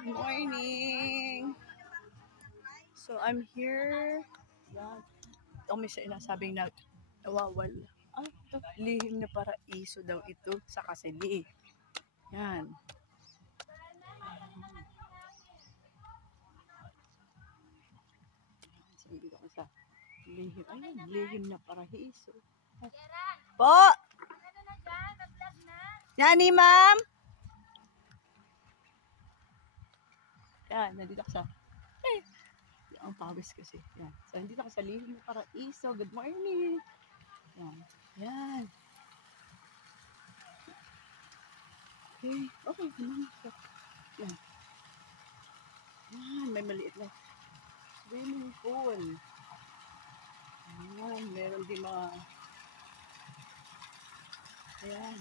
Good morning! So, I'm here. Yan. Ito may sinasabing na nawawala. Ito, lihim na paraiso daw ito sa Kasili. Yan. Sige ko sa lihim. Ayun, lihim na paraiso. Po! Yan ni ma'am! Yan, nandito ako sa... Ang pawis kasi. Yan. So, nandito ako sa lihim na paraiso. Good morning! Yan. Yan. Okay. Okay. Yan. Yan. May maliit na swimming pool. Yan. Meron din mga... Ayan.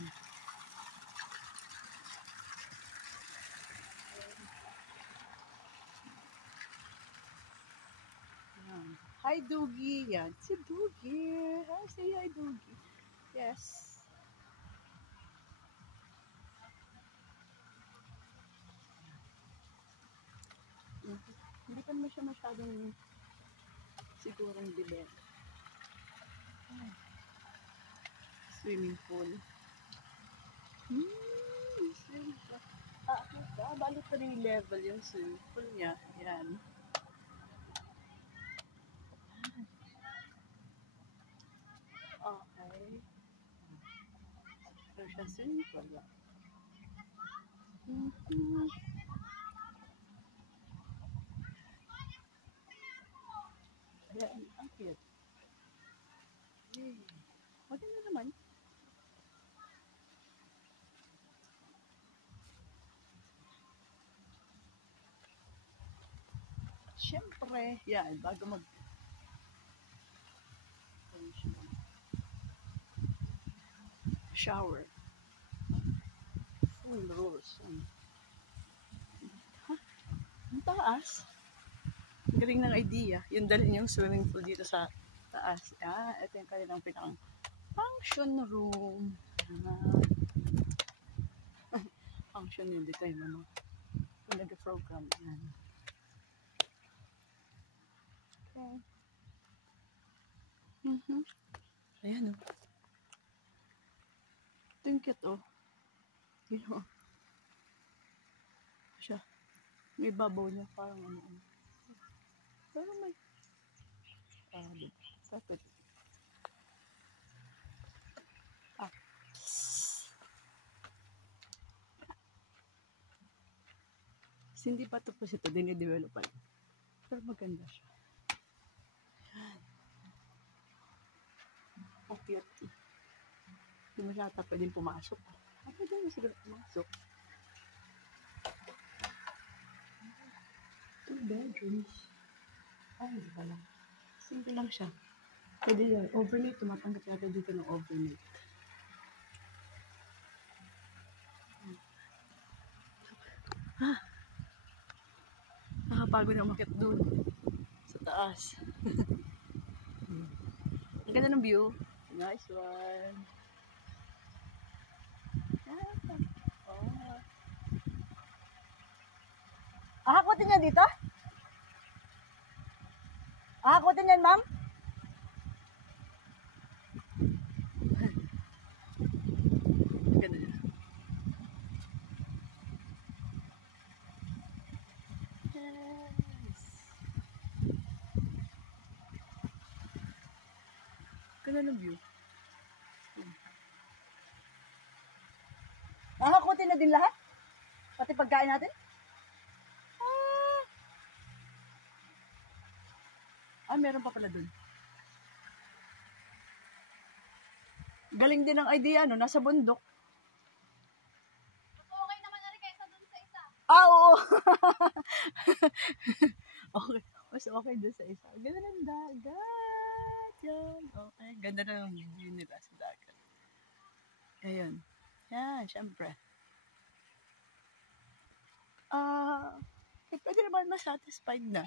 Hi, Doogie. Yan. Si Doogie. Hi, say hi, Doogie. Yes. Hindi pa naman siya masyadong sigurong diben. Swimming pool. Swimming pool. Balik pa rin yung level yung swimming pool niya. Yan. Okay. Pero siya swimming pool lang. Ayan, ang cute. Maganda naman. Siyempre, yan, bago mag shower. Full rolls. Ang taas. Ang galing ng idea. Yung dalhin yung swimming pool dito sa taas. Ito yung kanilang pinakang function room. Function yun dito yung mga nag-program. Yan. Okay. Ayan o. Ito yung cute o. Yun o. Siya. May babaw niya. Parang ano. Pero may tapos hindi pa tapos ito, dinidevelop pa. Pero maganda siya. Yan. Ang cute. Hindi mo siya pwedeng pumasok. Pwede mo siguro pumasok. 2 bedrooms. Hindi pa lang. Simple lang siya. Pwede yan. Overnight. Tumatanggap natin dito ng overnight. Nakapagod na umakyat doon. Sa taas. Ang ganda ng view. Nice one. Akakutin niya dito? Akakutin yan, ma'am? Ganda niya. Yes. Ganda ng view. Akakutin na din lahat? Pati pagkain natin? Meron pa pala dun. Galing din ang idea, no? Nasa bundok. Mas okay naman na rin kaysa dun sa isa. Oo! Okay. Mas okay dun sa isa. Ganda ng dagat. Yan. Okay. Ganda ng view nila sa dagat. Ayan. Yan, syempre. Pwede naman masatisfied na.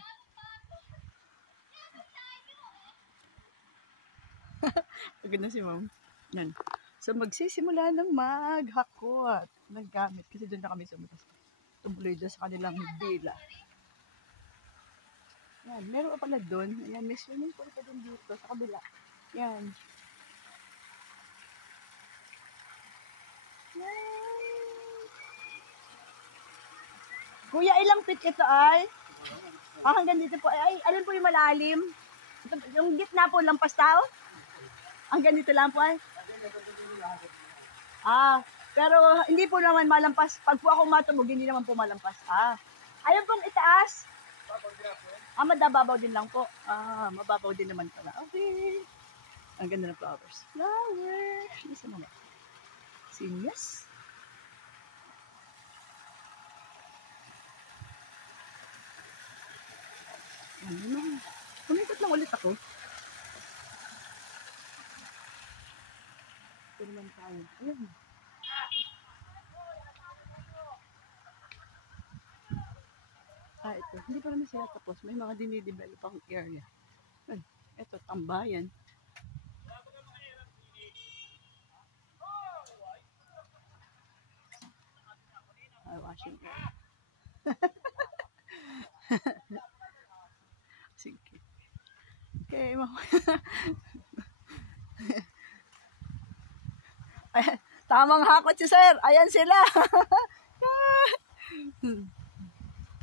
Maganda si ma'am. Yan. So, magsisimula ng maghakot ng gamit. Kasi doon na kami sumutas. tuloy doon sa kanilang villa. Yan, meron pa pala doon. Ayan, may swimming pool pa din dito sa kabila. Yan. Kuya, ilang feet ito ay? Hanggang dito po. Ay, alin po yung malalim? Yung gitna po, lampas tao? Hanggang dito lang po ay? Pero hindi po naman malampas. Pag po ako matubog, hindi naman po malampas. Ayun pong itaas. Madababaw din lang po. Mababaw din naman pala. Okay. Ang ganda ng flowers. Flowers. Isa mo ba? Seniors. Ano na. Kumikot lang ulit ako. Ito naman tayo. Ayun. Ito. Hindi pa naman sila tapos. May mga dinidevelop ang area. Ito, tambayan. Washing area. Sige. Okay, mama. Ayan, tamang hakot si sir. Ayan sila.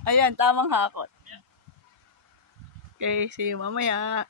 Ayan, tamang hakot. Okay, see you mamaya.